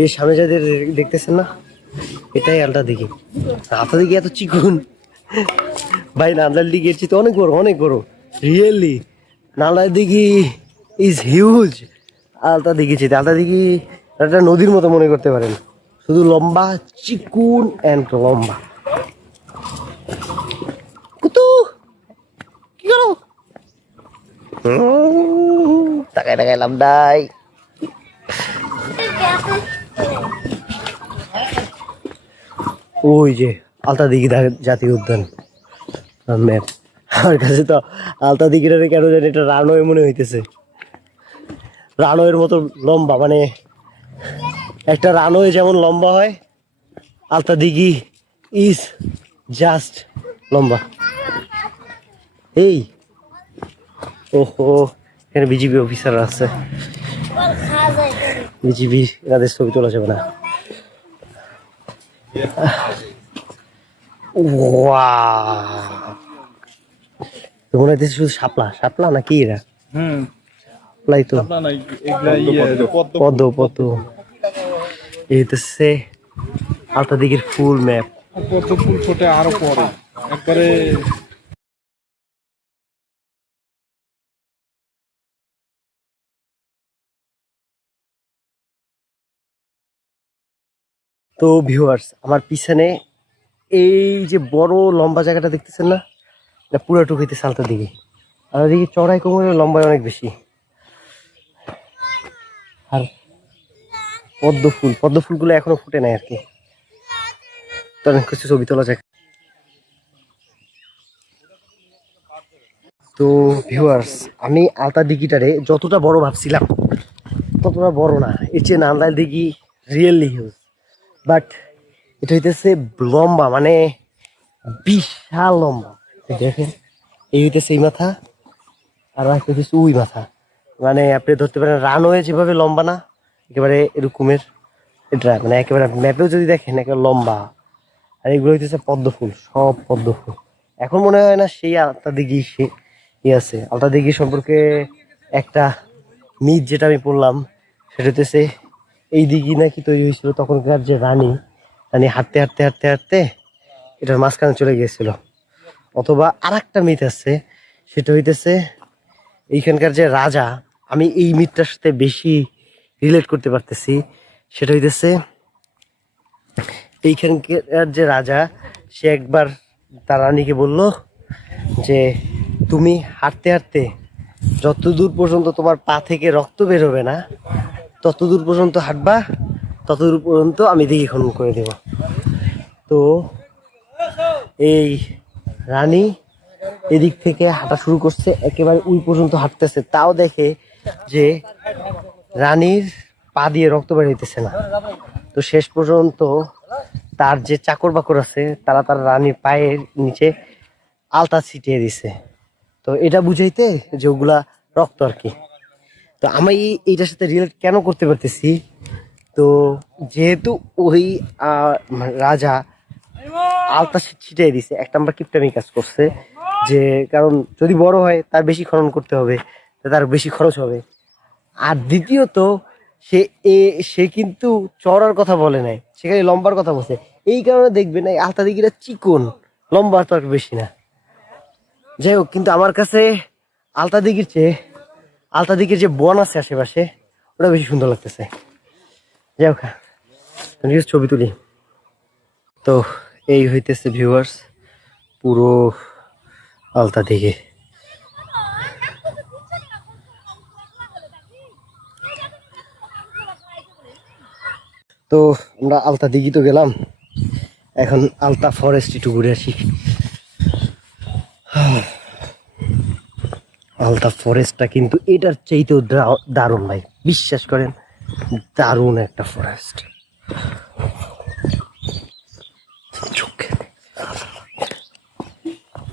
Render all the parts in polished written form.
এই সামনে যাদের দেখতেছেন না, এটাই আলতা দিঘি। আলতা দিঘি এত চিকুন ভাই, নান্দার দিঘি এর চেয়ে অনেক বড়, অনেক বড় really. Nandar Dighi is huge. Alta Dighi চেয়ে আলতা দিঘি একটা নদীর মতো মনে করতে পারেন, শুধু লম্বা, চিকুন অ্যান্ড লম্বা। কুতু কি করো? তাকায় তাকায় লাভ নাই। ওই যে আলতা দিঘি জাতীয় উদ্যান ম্যাপ। আমার কাছে তো আলতা দিঘিটারে কেন জানি এটা রানওয়ে মনে হইতেছে, রানওয়ের মতো লম্বা। মানে একটা রানওয়ে যেমন লম্বা হয়, আলতা দিঘি ইজ জাস্ট লম্বা। এই ওহো, এখানে বিজিবি অফিসার আছে, বিজিবি এদের ছবি তোলা যাবে না। মনে হইতেছে শুধু শাপলা, শাপলা না কি এরা? তো পদ্ম, পদ্ম। এই হইতেছে আলতা দিঘির ফুল ম্যাপ। পদ্ম ফুল ফোটে আরো পরে একবারে। তো ভিউয়ার্স, আমার পিছনে এই যে বড় লম্বা জায়গাটা দেখতেছেন না, এটা পুরোটুকু হইতেছে আলতা দিঘি। আলতা দিঘি চড়াই কমে, লম্বায় অনেক বেশি। আর পদ্ম ফুল, পদ্ম ফুলগুলো এখনো ফুটে নাই আর কি, তো অনেক কিছু ছবি তোলা যায়। তো ভিউয়ার্স, আমি আলতা দিঘিটারে যতটা বড় ভাবছিলাম ততটা বড় না, এর চেয়ে নান্দাইল দিঘি রিয়েলি হিউজ। বাট এটা হইতেছে লম্বা, মানে বিশাল লম্বা। দেখেন, এই হইতেছে এই মাথা, আর একটা হচ্ছে ওই মাথা। মানে আপনি ধরতে পারেন রানওয়ে যেভাবে লম্বা না, একেবারে এরকমের এটা। মানে একেবারে ম্যাপেও যদি দেখেন একেবারে লম্বা। আর এগুলো হইতেছে পদ্ম ফুল, সব পদ্ম ফুল। এখন মনে হয় না সেই আলতা দিঘি সে আছে। আলতা দিঘি সম্পর্কে একটা মিথ যেটা আমি পড়লাম, সেটা হইতেছে এই দিঘি নাকি তৈরি হয়েছিল তখনকার যে রানী, রানী হাঁটতে হাঁটতে হাঁটতে হাঁটতে এটার মাঝখানে চলে গিয়েছিল। অথবা আর একটা মিথ আছে, সেটা হইতেছে এইখানকার যে রাজা, আমি এই মিথটার সাথে বেশি রিলেট করতে পারতেছি। সেটা হইতেছে এইখানকার যে রাজা, সে একবার তার রানীকে বলল যে তুমি হাঁটতে হাঁটতে যতদূর পর্যন্ত তোমার পা থেকে রক্ত বের হবে না, ততদূর পর্যন্ত হাঁটবা, ততদূর পর্যন্ত আমি দিঘি খনন করে দেব। তো এই রানী এদিক থেকে হাঁটা শুরু করছে, একেবারে ওই পর্যন্ত হাঁটতেছে, তাও দেখে যে রানীর পা দিয়ে রক্ত বের হইতেছে না। তো শেষ পর্যন্ত তার যে চাকর বাকর আছে, তারা তার রানীর পায়ের নিচে আলতা ছিটিয়ে দিছে, তো এটা বুঝাইতে যে ওগুলা রক্ত আর কি। তো আমি এইটার সাথে রিলেট কেন করতে পারতেছি, তো যেহেতু ওই রাজা আলতা ছিটিয়ে দিছে, একটা আমরা কিপটামি কাজ করছে, যে কারণ যদি বড় হয় তার বেশি খনন করতে হবে, তার বেশি খরচ হবে। আর দ্বিতীয়ত সে সে কিন্তু চড়ার কথা বলে নাই, সেখানে লম্বার কথা বলছে। এই কারণে দেখবেন এই আলতা দিঘিটা চিকন, লম্বা তো আর বেশি না। যাই হোক, কিন্তু আমার কাছে আলতা দিঘির চেয়ে আলতা দিঘির যে বন আছে আশেপাশে, ওটা বেশি সুন্দর লাগতেছে। যাই হোক, ছবি তুলি। তো এই হইতেছে ভিউয়ার্স পুরো আলতা দিঘি। তো আমরা আলতা দিঘি তো গেলাম, এখন আলতা ফরেস্ট একটু ঘুরে আসি। আলতা ফরেস্টটা কিন্তু এটার চাইতেও দারুণ ভাই, বিশ্বাস করেন, দারুণ একটা ফরেস্ট।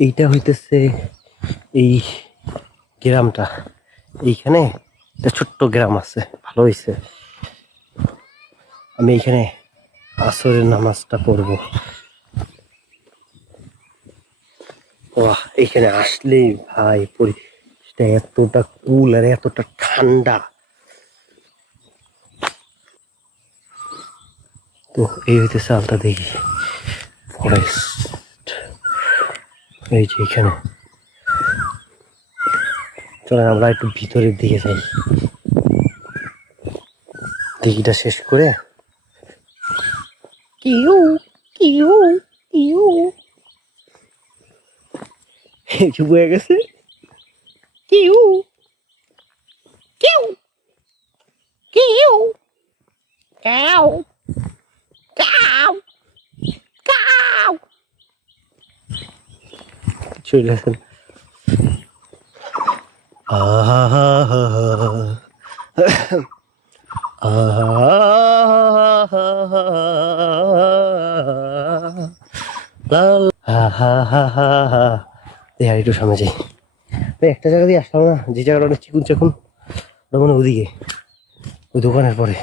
এইটা হইতেছে এই গ্রামটা, এইখানে একটা ছোট্ট গ্রাম আছে, ভালো হয়েছে। আমি এইখানে আসরের নামাজটা পড়বো। এখানে আসলেই ভাই পরিবেশটা এতটা কুল আর এতটা ঠান্ডা। তো এই হইতেছে আলতা দেখি ফরেস্ট, এই যে এখানে। চলেন আমরা একটু ভিতরের দিকে যাই, দিঘিটা শেষ করে। কিউ কিউ কিউ চুপ হয়ে গেছে। কিউ কিউ কিউ কাউ কাউ কাউ চলে আসেন। একটু সামনে যাই। একটা জায়গা দিয়ে আসলাম না, যে জায়গাটা অনেক চিকুন চাকুন, ওটা মনে ওদিকে, ওই দোকানের পরে।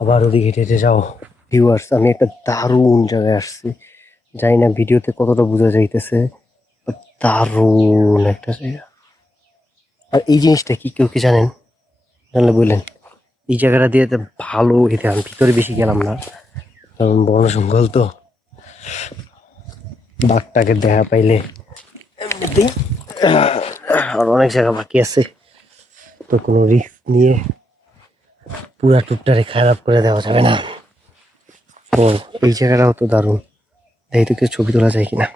আবার ওদিকে হেঁটে হেঁটে যাও। ভিউয়ার্স, আমি একটা দারুণ জায়গায় আসছি, জানি না ভিডিওতে কতটা বোঝা যাইতেছে, দারুণ একটা জায়গা। আর এই জিনিসটা কি কেউ কি জানেন? জানলে বললেন। এই জায়গাটা দিয়ে তো ভালো হেঁটে, আমি ভিতরে বেশি গেলাম না কারণ বন জঙ্গল তো, বাঘটাকে দেখা পাইলে এমনিতেই। আর অনেক জায়গা বাকি আছে, তো কোনো রিস্ক নিয়ে পুরা টুকটারে খারাপ করে দেওয়া যাবে না। ও এই জায়গাটাও তো দারুণ, এই থেকে ছবি তোলা যায় কিনা।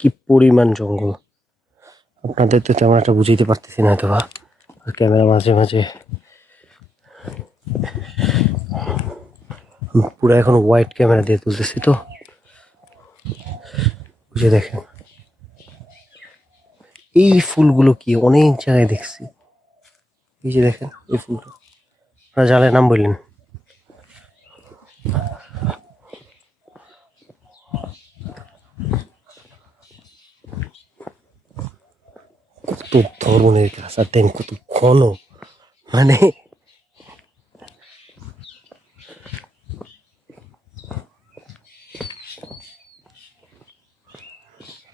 কি পরিমাণ জঙ্গল, আপনাদের তো তেমন একটা বুঝাইতে পারতেছি না হয়তো বা, ক্যামেরা মাঝে মাঝে পুরো এখন হোয়াইট ক্যামেরা দিয়ে তুলতেছি তো, বুঝে দেখেন এই ফুলগুলো কি অনেক জায়গায় দেখছি। এই যে দেখেন এই ফুলটা, আপনারা জালের নাম বললেন। কত ধরনের গাছ আর দেন কত ঘন, মানে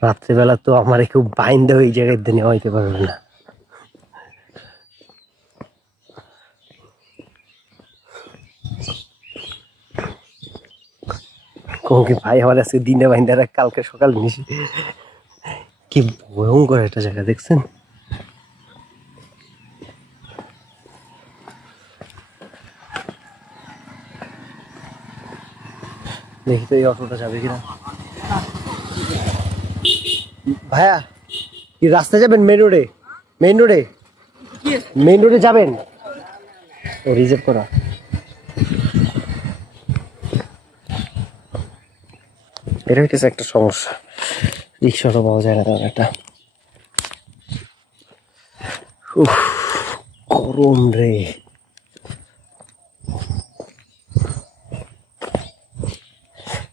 রাত্রেবেলা তো আমার কেউ বাইন্দা ওই জায়গায় নেওয়া হইতে পারবে না। কি ভাই আমার আজকে দিনে বাইন্দা রাখ, কালকে সকাল মিশে, কি ভয়ঙ্কর একটা জায়গা দেখছেন। দেখি তো এই অটোটা যাবে কিনা। ভাইয়া কি রাস্তায় যাবেন? মেন রোডে, মেন রোডে, মেন রোডে যাবেন? ও রিজার্ভ করা। এটা হইতেছে একটা সমস্যা, রিক্সাটা পাওয়া যায় না তেমন একটা। উফ গরম রে।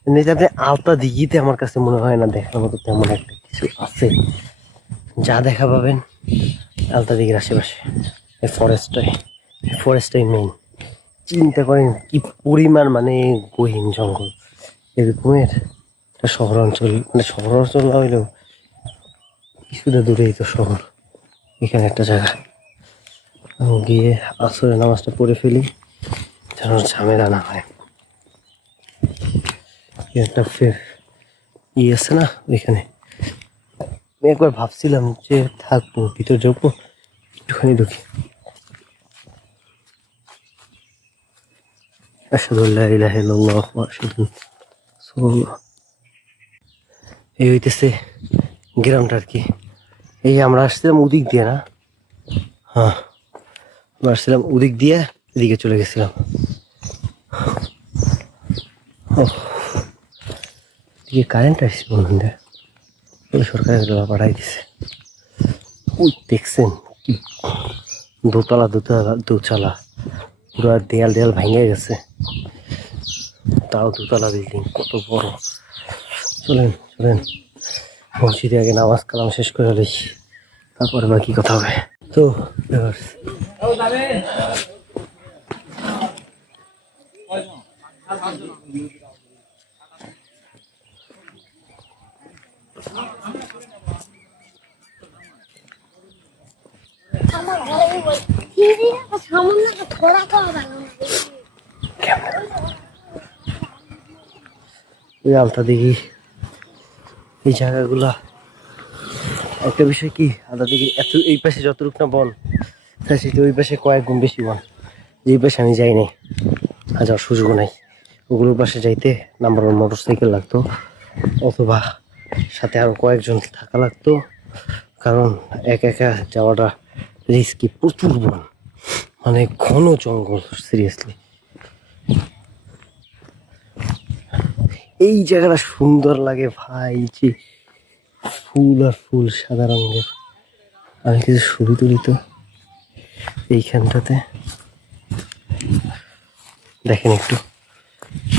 এমনিতে আপনি আলতা দিঘিতে আমার কাছে মনে হয় না দেখার মতো তেমন একটা কিছু আছে। যা দেখা পাবেন আলতা দিঘির আশেপাশে এই ফরেস্টটাই মেইন। চিন্তা করেন কি পরিমাণ মানে গহীন জঙ্গল এরকমের একটা শহরাঞ্চল, মানে শহরাঞ্চল না হইলেও কিছুটা দূরেই তো শহর। এখানে একটা জায়গা গিয়ে আসরে নামাজটা পড়ে ফেলি যেন ঝামেলা না হয়। একটা ফের আছে না ওইখানে, আমি একবার ভাবছিলাম যে থাকবো, ভিতর যাবো, একটুখানি ঢুকি। আশহাদু আল্লা ইলাহা ইল্লাল্লাহ ওয়া আশহাদু রাসূলুল্লাহ। এই হইতেছে গ্রামটা আর কি। এই আমরা আসছিলাম ওদিক দিয়ে না, হ্যাঁ আমরা আসছিলাম ওদিক দিয়ে, এদিকে চলে গেছিলাম। এদিকে কারেন্ট আসছে বন্ধুদের, সরকারের পাঠাই দিছে। ওই দেখছেন কি দোতলা দোচালা, পুরো দেয়াল দেয়াল ভেঙে গেছে, তাও দোতলা বিল্ডিং, কত বড়। চলেন চলেন মসজিদে আগে নামাজ কালাম শেষ করে ফেলেছি, তারপরে বাকি কথা হবে। তো ওই আলতা দিঘি এই জায়গাগুলা, একটা বিষয় কি আলতা দিঘি এত এই পাশে যতটুক না বন, সেটা ওই পাশে কয়েক গুণ বেশি বন। যে পাশে আমি যাই নাই আর যাওয়ার সুযোগ নাই, ওগুলোর পাশে যাইতে নাম্বার 1 মোটর সাইকেল লাগতো, অথবা সাথে আরো কয়েকজন থাকা লাগতো, কারণ একা যাওয়াটা রিস্কি। প্রচুর বন, মানে ঘন জঙ্গল, সিরিয়াসলি। এই জায়গাটা সুন্দর লাগে ভাই, যে ফুল আর ফুল সাদা রঙের। আমি কিছু ছবি তুলি তো এইখানটাতে, দেখেন একটু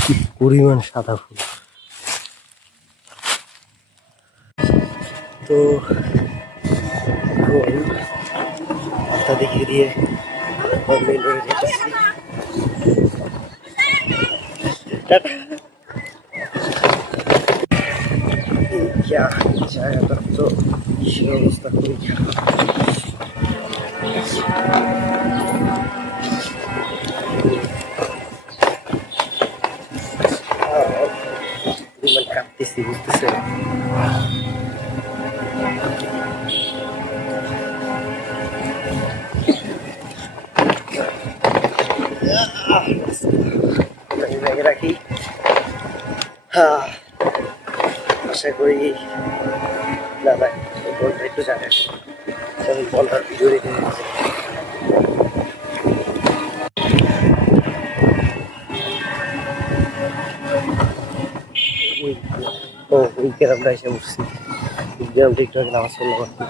কি পরিমাণ সাদা ফুল। তো রাস্তা দেখিয়ে দিয়ে মেন রোডে যেতেছি। জায়গাটা তো সে অবস্থা খুবই খারাপ। কাঁপতেছি, বুঝতেছে। রাখি, আশা করি না না বলটা একটু জানে আমি বলটার ভিডিও রেখে দিচ্ছি ও ওই গ্রামটা এসে উঠছি গ্রামটা একটু আগে নামাজ পড়লাম আর কি